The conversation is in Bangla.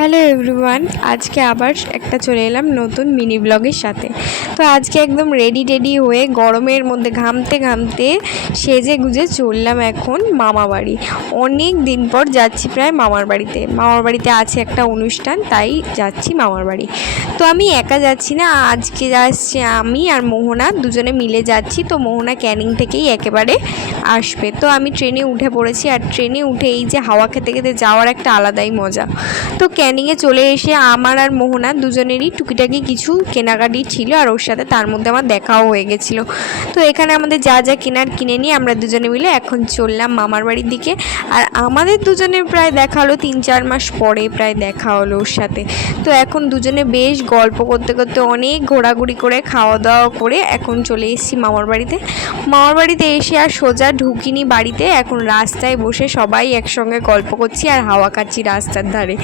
হ্যালো এভরিওয়ান, আজকে আবার একটা চলে এলাম নতুন মিনি ব্লগের সাথে। তো আজকে একদম রেডি হয়ে গরমের মধ্যে ঘামতে ঘামতে সেজে গুজে চললাম এখন মামা বাড়ি। অনেক দিন পর যাচ্ছি প্রায় মামার বাড়িতে আছে একটা অনুষ্ঠান, তাই যাচ্ছি মামার বাড়ি। তো আমি একা যাচ্ছি না, আজকে যাচ্ছি আমি আর মোহনা দুজনে মিলে যাচ্ছি। তো মোহনা ক্যানিং থেকেই একেবারে আসবে। তো আমি ট্রেনে উঠে পড়েছি, আর ট্রেনে উঠে এই যে হাওয়া খেতে খেতে যাওয়ার একটা আলাদাই মজা। তো ক্যানিংয়ে চলে এসে আমার আর মোহনা দুজনেরই টুকিটাকি কিছু কেনাকাটি ছিল, আর ওর সাথে তার মধ্যে আমার দেখাও হয়ে গেছিলো। তো এখানে আমাদের যা যা কেনার কিনে নিয়ে আমরা দুজনে মিলে এখন চললাম মামার বাড়ির দিকে। আর আমাদের দুজনের প্রায় দেখা হলো 3-4 মাস পরে প্রায় দেখা হলো ওর সাথে। তো এখন দুজনে বেশ গল্প করতে করতে অনেক ঘোরাঘুরি করে খাওয়া দাওয়া করে এখন চলে এসেছি মামার বাড়িতে এসে আর সোজা ঢুকিনি বাড়িতে, এখন রাস্তায় বসে সবাই একসঙ্গে গল্প করছি আর হাওয়া খাচ্ছি রাস্তার ধারে।